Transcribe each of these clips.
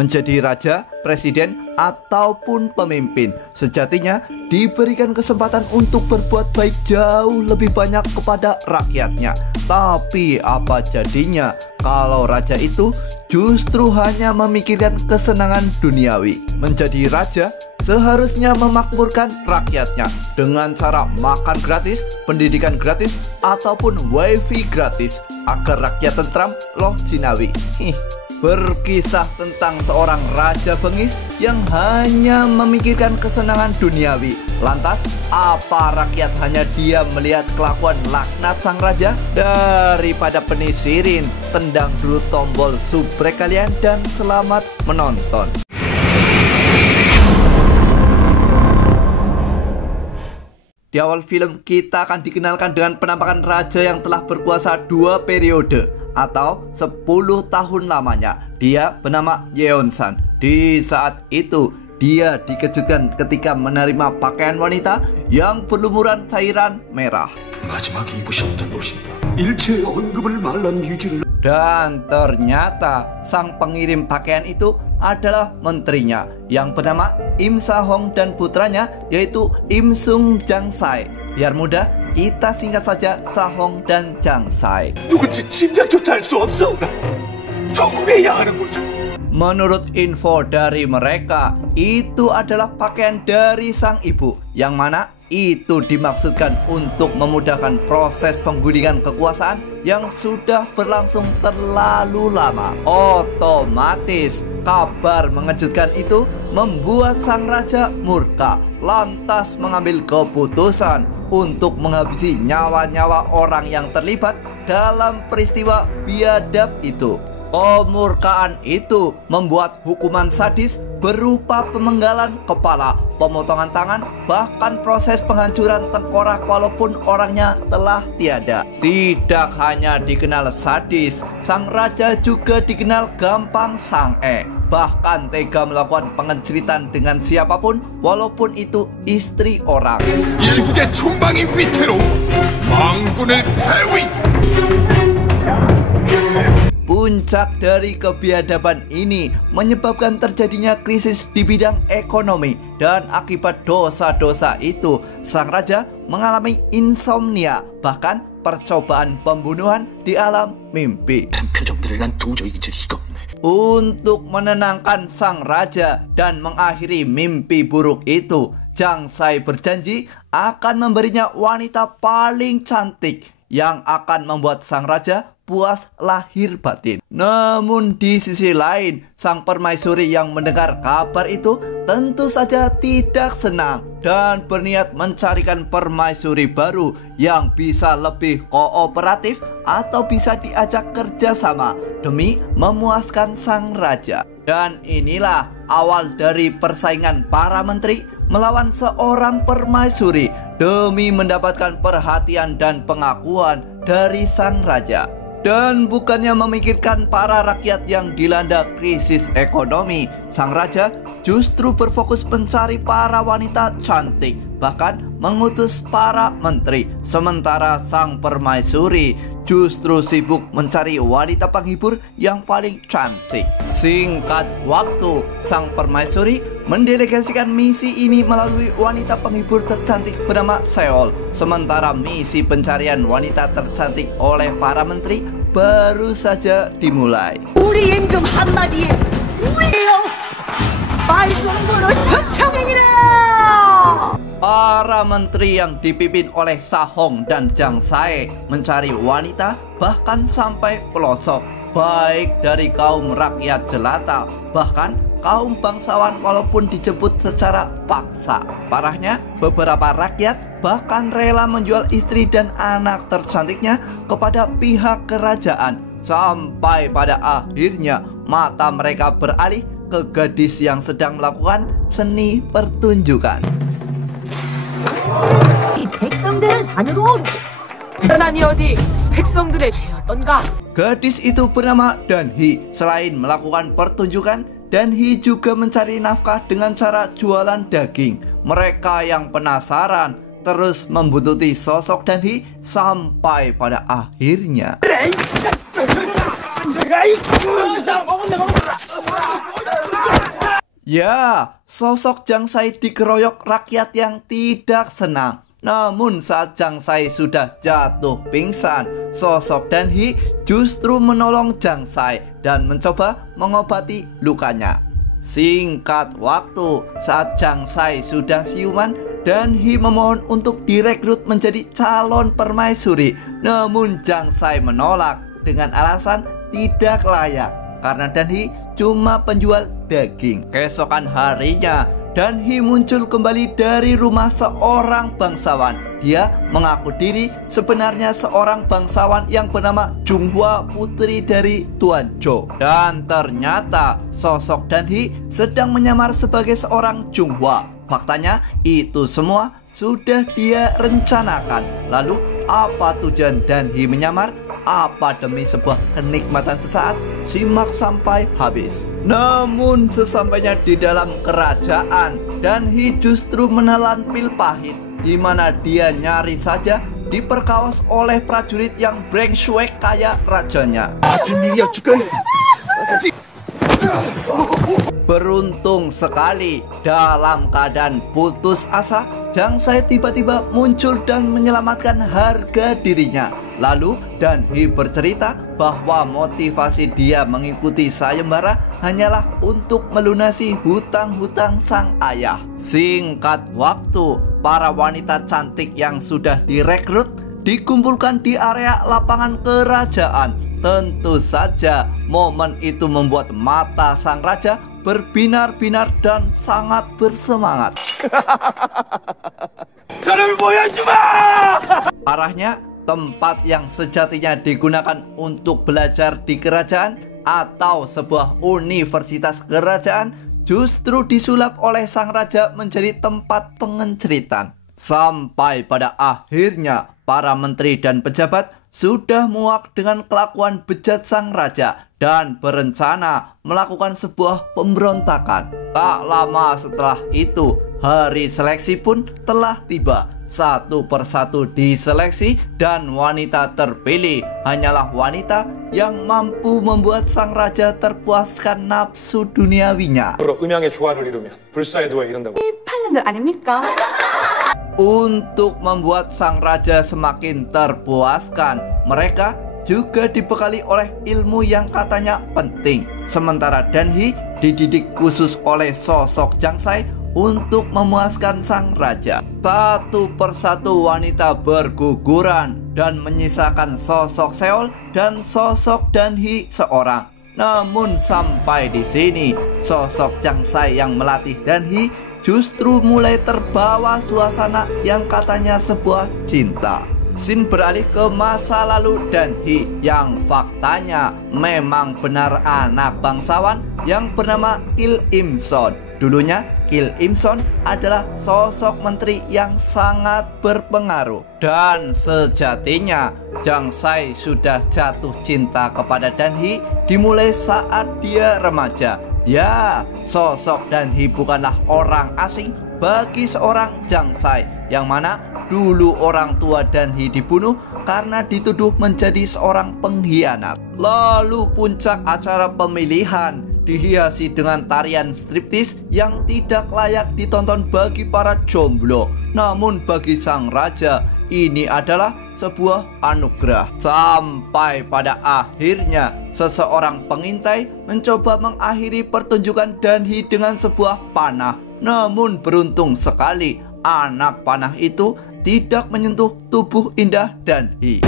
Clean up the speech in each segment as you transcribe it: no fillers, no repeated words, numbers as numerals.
menjadi raja, presiden, ataupun pemimpin. Sejatinya diberikan kesempatan untuk berbuat baik jauh lebih banyak kepada rakyatnya. Tapi apa jadinya kalau raja itu justru hanya memikirkan kesenangan duniawi? Menjadi raja seharusnya memakmurkan rakyatnya dengan cara makan gratis, pendidikan gratis, ataupun wifi gratis agar rakyat tentram loh jinawi. Berkisah tentang seorang raja bengis yang hanya memikirkan kesenangan duniawi. Lantas, apa rakyat hanya diam melihat kelakuan laknat sang raja? Daripada penisirin, tendang dulu tombol subrek kalian dan selamat menonton. Di awal film kita akan dikenalkan dengan penampakan raja yang telah berkuasa 2 periode atau 10 tahun lamanya. Dia bernama Yeonsan. Di saat itu dia dikejutkan ketika menerima pakaian wanita yang berlumuran cairan merah. Dan ternyata sang pengirim pakaian itu adalah menterinya yang bernama Im Sa-hong dan putranya yaitu Im Sung Jang-sae. Biar mudah, kita singkat saja Sa-hong dan Jang-sae. Menurut info dari mereka, itu adalah pakaian dari sang ibu, yang mana itu dimaksudkan untuk memudahkan proses penggulingan kekuasaan yang sudah berlangsung terlalu lama. Otomatis kabar mengejutkan itu membuat sang raja murka, lantas mengambil keputusan untuk menghabisi nyawa-nyawa orang yang terlibat dalam peristiwa biadab itu. Kemurkaan itu membuat hukuman sadis berupa pemenggalan kepala, pemotongan tangan, bahkan proses penghancuran tengkorak walaupun orangnya telah tiada. Tidak hanya dikenal sadis, sang raja juga dikenal gampang sange. Bahkan tega melakukan pengenceritan dengan siapapun walaupun itu istri orang. 일국의 충방이 위태로 망군의 대위. Puncak dari kebiadaban ini menyebabkan terjadinya krisis di bidang ekonomi, dan akibat dosa-dosa itu sang raja mengalami insomnia, bahkan percobaan pembunuhan di alam mimpi. Untuk menenangkan sang raja dan mengakhiri mimpi buruk itu, Jang-sae berjanji akan memberinya wanita paling cantik yang akan membuat sang raja puas lahir batin. Namun di sisi lain, sang permaisuri yang mendengar kabar itu tentu saja tidak senang dan berniat mencarikan permaisuri baru yang bisa lebih kooperatif atau bisa diajak kerjasama demi memuaskan sang raja. Dan inilah awal dari persaingan para menteri melawan seorang permaisuri demi mendapatkan perhatian dan pengakuan dari sang raja. Dan bukannya memikirkan para rakyat yang dilanda krisis ekonomi, sang raja justru berfokus mencari para wanita cantik, bahkan mengutus para menteri. Sementara sang permaisuri justru sibuk mencari wanita penghibur yang paling cantik. Singkat waktu, sang permaisuri mendelegasikan misi ini melalui wanita penghibur tercantik bernama Seol. Sementara misi pencarian wanita tercantik oleh para menteri baru saja dimulai. 우리 임금 한마디에 우리요 말씀으로 흥청이래. Para menteri yang dipimpin oleh Sa-hong dan Jang-sae mencari wanita bahkan sampai pelosok, baik dari kaum rakyat jelata, bahkan kaum bangsawan walaupun dijemput secara paksa. Parahnya, beberapa rakyat bahkan rela menjual istri dan anak tercantiknya kepada pihak kerajaan, sampai pada akhirnya mata mereka beralih ke gadis yang sedang melakukan seni pertunjukan. 이 백성들은 산으로 오르고 나니 어디 백성들의 죄였던가. Gadis itu bernama Dan-hee. Selain melakukan pertunjukan, Dan-hee juga mencari nafkah dengan cara jualan daging. Mereka yang penasaran terus membuntuti sosok Dan-hee sampai pada akhirnya Ya, sosok Zhang Sai dikeroyok rakyat yang tidak senang. Namun saat Zhang Sai sudah jatuh pingsan, sosok Dan Hee justru menolong Zhang Sai dan mencoba mengobati lukanya. Singkat waktu, saat Zhang Sai sudah siuman, Dan Hee memohon untuk direkrut menjadi calon permaisuri. Namun Zhang Sai menolak dengan alasan tidak layak karena Dan Hee cuma penjual daging. Keesokan harinya, Dan Hee muncul kembali dari rumah seorang bangsawan. Dia mengaku diri sebenarnya seorang bangsawan yang bernama Junghwa, putri dari Tuan Zhou. Dan ternyata sosok Dan Hee sedang menyamar sebagai seorang Junghwa. Faktanya itu semua sudah dia rencanakan. Lalu apa tujuan Dan Hee menyamar? Apa demi sebuah kenikmatan sesaat? Simak sampai habis. Namun sesampainya di dalam kerajaan, Dan Hee justru menelan pil pahit, di mana dia nyaris saja diperkaos oleh prajurit yang brengsek kayak rajanya. Beruntung sekali, dalam keadaan putus asa, Zhang Sai tiba-tiba muncul dan menyelamatkan harga dirinya. Lalu Dan Hee bercerita bahwa motivasi dia mengikuti sayembara hanyalah untuk melunasi hutang-hutang sang ayah. Singkat waktu, para wanita cantik yang sudah direkrut dikumpulkan di area lapangan kerajaan. Tentu saja momen itu membuat mata sang raja berbinar-binar dan sangat bersemangat. Arahnya, tempat yang sejatinya digunakan untuk belajar di kerajaan atau sebuah universitas kerajaan justru disulap oleh sang raja menjadi tempat pengenceritan. Sampai pada akhirnya para menteri dan pejabat sudah muak dengan kelakuan bejat sang raja dan berencana melakukan sebuah pemberontakan. Tak lama setelah itu, hari seleksi pun telah tiba. Satu persatu diseleksi dan wanita terpilih hanyalah wanita yang mampu membuat sang raja terpuaskan nafsu duniawinya. 음양의 조화를 이루면 불사의 도에 이른다고. 팔년들 아닙니까? Untuk membuat sang raja semakin terpuaskan, mereka juga dibekali oleh ilmu yang katanya penting. Sementara Dan Hee dididik khusus oleh sosok Zhang Sai untuk memuaskan sang raja. Satu persatu wanita berguguran dan menyisakan sosok Seol dan sosok Dan Hee seorang. Namun sampai di sini, sosok Zhang Sai yang melatih Dan Hee justru mulai terbawa suasana yang katanya sebuah cinta. Scene beralih ke masa lalu Dan Hee yang faktanya memang benar anak bangsawan yang bernama Kil Im Son. Dulunya Kil Im Son adalah sosok menteri yang sangat berpengaruh. Dan sejatinya Zhang Sai sudah jatuh cinta kepada Dan Hee dimulai saat dia remaja. Ya, sosok Dan Hee bukanlah orang asing bagi seorang Zhang Sai, yang mana dulu orang tua Dan Hee dibunuh karena dituduh menjadi seorang pengkhianat. Lalu puncak acara pemilihan dihiasi dengan tarian striptis yang tidak layak ditonton bagi para jomblo. Namun bagi sang raja, ini adalah sebuah anugerah. Sampai pada akhirnya seseorang pengintai mencoba mengakhiri pertunjukan Dan Hee dengan sebuah panah. Namun beruntung sekali, anak panah itu tidak menyentuh tubuh indah Dan Hee.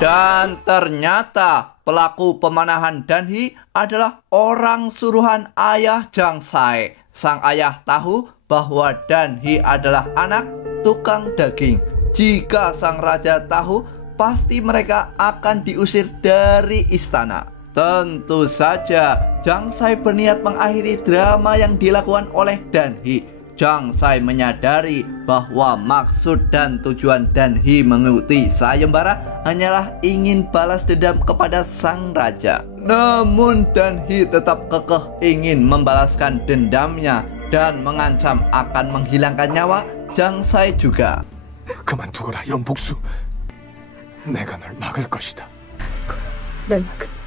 Dan ternyata pelaku pemanahan Dan Hee adalah orang suruhan ayah Zhang Sai. Sang ayah tahu bahwa Dan Hee adalah anak tukang daging. Jika sang raja tahu, pasti mereka akan diusir dari istana. Tentu saja Zhang Sai berniat mengakhiri drama yang dilakukan oleh Dan Hee. Zhang Sai menyadari bahwa maksud dan tujuan Dan Hee mengikuti sayembara hanyalah ingin balas dendam kepada sang raja. Namun Dan Hee tetap kekeh ingin membalaskan dendamnya dan mengancam akan menghilangkan nyawa Zhang Sai juga. 그만두거라 연복수. 내가 널 막을 것이다. 날 막음.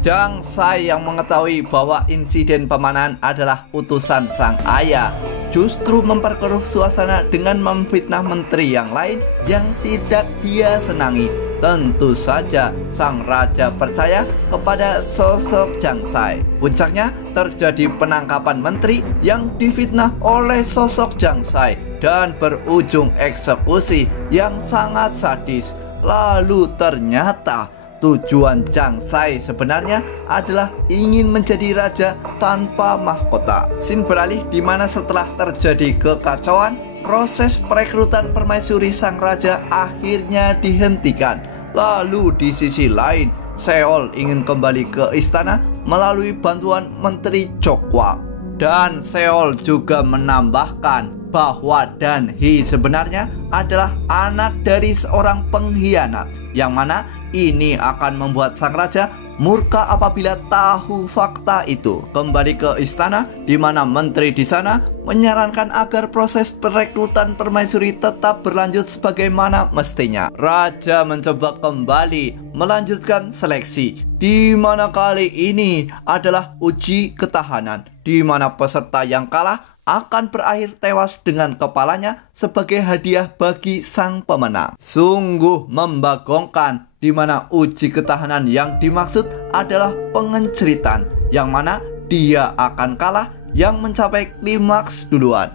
Jang Sai yang mengetahui bahwa insiden pemanahan adalah utusan sang ayah justru memperkeruh suasana dengan memfitnah menteri yang lain yang tidak dia senangi. Tentu saja sang raja percaya kepada sosok Jang Sai. Puncaknya terjadi penangkapan menteri yang difitnah oleh sosok Jang Sai dan berujung eksekusi yang sangat sadis. Lalu ternyata tujuan Jang Sai sebenarnya adalah ingin menjadi raja tanpa mahkota. Scene beralih di mana setelah terjadi kekacauan, proses perekrutan permaisuri sang raja akhirnya dihentikan. Lalu di sisi lain, Seol ingin kembali ke istana melalui bantuan Menteri Chokwa. Dan Seol juga menambahkan bahwa Dan Hee sebenarnya adalah anak dari seorang pengkhianat, yang mana ini akan membuat sang raja murka apabila tahu fakta itu. Kembali ke istana, di mana menteri di sana menyarankan agar proses perekrutan permaisuri tetap berlanjut sebagaimana mestinya. Raja mencoba kembali melanjutkan seleksi, di mana kali ini adalah uji ketahanan, di mana peserta yang kalah akan berakhir tewas dengan kepalanya sebagai hadiah bagi sang pemenang. Sungguh membagongkan, di mana uji ketahanan yang dimaksud adalah pengenceritan, yang mana dia akan kalah yang mencapai klimaks duluan.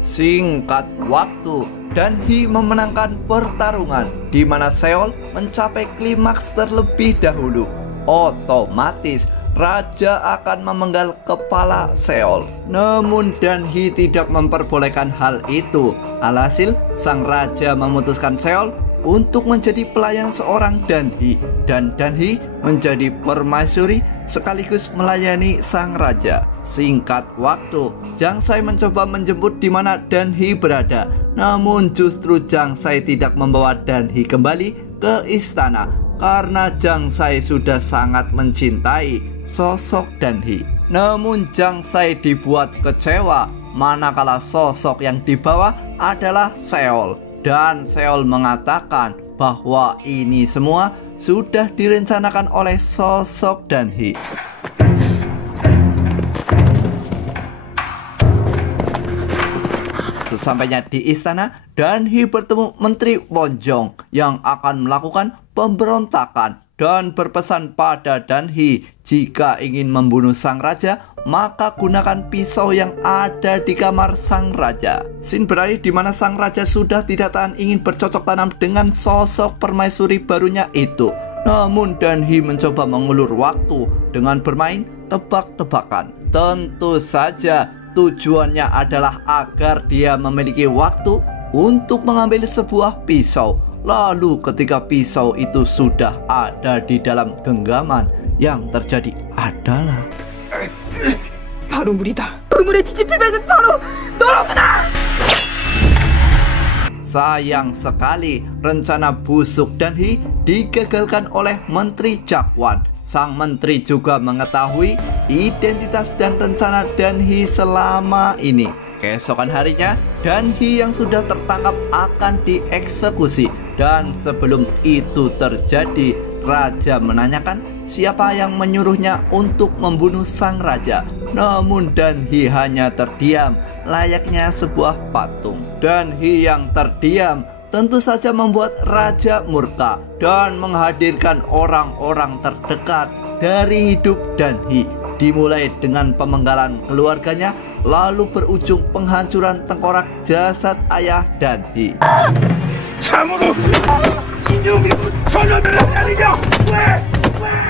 Singkat waktu, Dan Hee memenangkan pertarungan, di mana Seol mencapai klimaks terlebih dahulu. Otomatis raja akan memenggal kepala Seol. Namun Dan Hee tidak memperbolehkan hal itu. Alhasil sang raja memutuskan Seol untuk menjadi pelayan seorang Dan Hee, dan Dan Hee menjadi permaisuri sekaligus melayani sang raja. Singkat waktu, Jang Sai mencoba menjemput di mana Dan Hee berada. Namun justru Jang Sai tidak membawa Dan Hee kembali ke istana karena Jang Sai sudah sangat mencintai sosok Dan Hee. Namun Jang Sai dibuat kecewa manakala sosok yang dibawa adalah Seol. Dan Seol mengatakan bahwa ini semua sudah direncanakan oleh sosok Dan Hee. Sesampainya di istana, Dan Hee bertemu Menteri Wonjong yang akan melakukan pemberontakan dan berpesan pada Dan Hee, jika ingin membunuh sang raja, maka gunakan pisau yang ada di kamar sang raja. Scene beralih di mana sang raja sudah tidak tahan ingin bercocok tanam dengan sosok permaisuri barunya itu. Namun Dan Hee mencoba mengulur waktu dengan bermain tebak-tebakan. Tentu saja tujuannya adalah agar dia memiliki waktu untuk mengambil sebuah pisau. Lalu ketika pisau itu sudah ada di dalam genggaman, yang terjadi adalah 바로 물이다. 그 물에 뒤집히면 바로 너로구나. sayang sekali rencana busuk Dan Hee digagalkan oleh Menteri Chakwan. Sang menteri juga mengetahui identitas dan rencana Dan Hee selama ini. Keesokan harinya, Dan Hee yang sudah tertangkap akan dieksekusi. Dan sebelum itu terjadi, raja menanyakan siapa yang menyuruhnya untuk membunuh sang raja. Namun Dan Hee hanya terdiam layaknya sebuah patung. Dan Hee yang terdiam tentu saja membuat raja murka dan menghadirkan orang-orang terdekat dari hidup Dan Hee, dimulai dengan pemenggalan keluarganya, lalu berujung penghancuran tengkorak jasad ayah Dan Hee.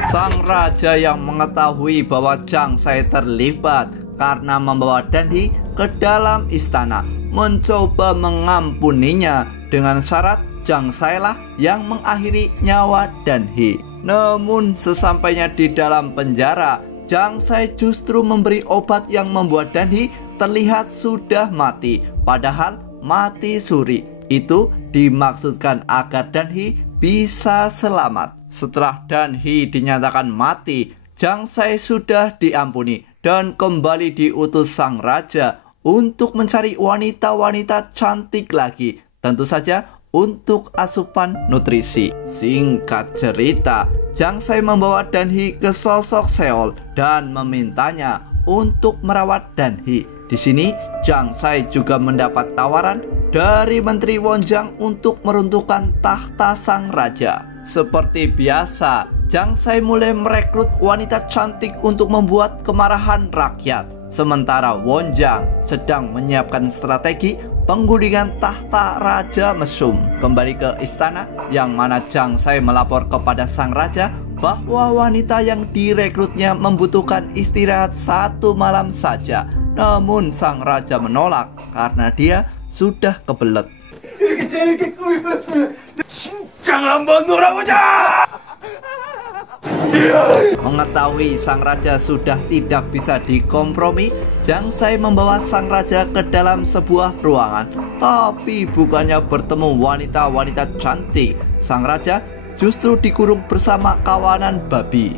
Sang raja yang mengetahui bahwa Jang Sai terlibat karena membawa Dan Hee ke dalam istana, mencoba mengampuninya dengan syarat Jang Sai lah yang mengakhiri nyawa Dan Hee. Namun sesampainya di dalam penjara, Jang Sai justru memberi obat yang membuat Dan Hee terlihat sudah mati, padahal mati suri. Itu dimaksudkan agar Dan Hee bisa selamat. Setelah Dan Hee dinyatakan mati, Jang Sai sudah diampuni dan kembali diutus sang raja untuk mencari wanita-wanita cantik lagi. Tentu saja untuk asupan nutrisi. Singkat cerita, Jang Sai membawa Dan-hee ke sosok Seol dan memintanya untuk merawat Dan-hee. Di sini Jang Sai juga mendapat tawaran dari Menteri Wonjang untuk meruntuhkan tahta sang raja. Seperti biasa, Jang Sai mulai merekrut wanita cantik untuk membuat kemarahan rakyat. Sementara Wonjang sedang menyiapkan strategi penggulingan tahta Raja Mesum. Kembali ke istana, yang mana Jang Sai melapor kepada sang raja bahwa wanita yang direkrutnya membutuhkan istirahat 1 malam saja. Namun sang raja menolak karena dia sudah kebelet. Mengetahui sang raja sudah tidak bisa dikompromi, Jang Sai membawa sang raja ke dalam sebuah ruangan. Tapi bukannya bertemu wanita-wanita cantik, sang raja justru dikurung bersama kawanan babi.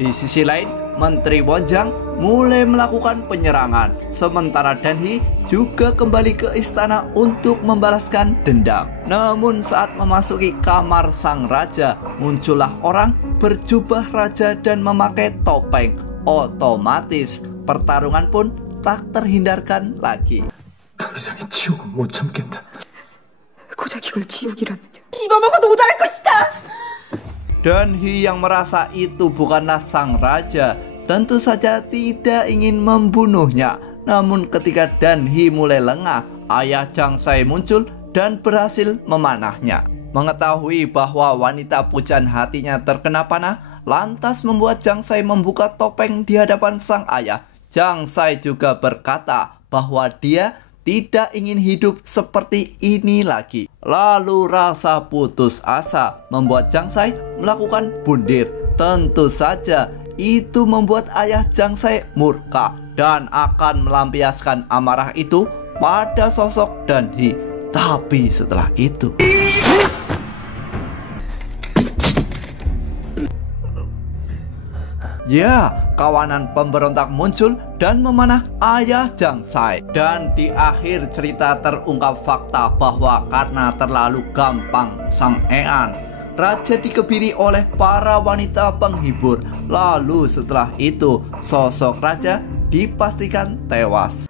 Di sisi lain, Menteri Wonjang mulai melakukan penyerangan. Sementara Dan-hee juga kembali ke istana untuk membalaskan dendam. Namun saat memasuki kamar sang raja, muncullah orang berjubah raja dan memakai topeng. Otomatis pertarungan pun tak terhindarkan lagi. 더 이상의 지옥은 못 참겠다. 고작 이걸 지옥이라면요. 입어먹어도 모자랄 것이다. Dan-hee yang merasa itu bukanlah sang raja, tentu saja tidak ingin membunuhnya. Namun ketika Dan-hee mulai lengah, ayah Jang Sai muncul dan berhasil memanahnya. Mengetahui bahwa wanita pujaan hatinya terkena panah, lantas membuat Jang Sai membuka topeng di hadapan sang ayah. Jang Sai juga berkata bahwa dia tidak ingin hidup seperti ini lagi. Lalu rasa putus asa membuat Jang Sai melakukan bundir. Tentu saja itu membuat ayah Jang Sai murka dan akan melampiaskan amarah itu pada sosok Dan-hee. Tapi setelah itu, ya, kawanan pemberontak muncul dan memanah ayah Jang Sai. Dan di akhir cerita terungkap fakta bahwa karena terlalu gampang sang Ean, raja dikebiri oleh para wanita penghibur. Lalu setelah itu, sosok raja dipastikan tewas.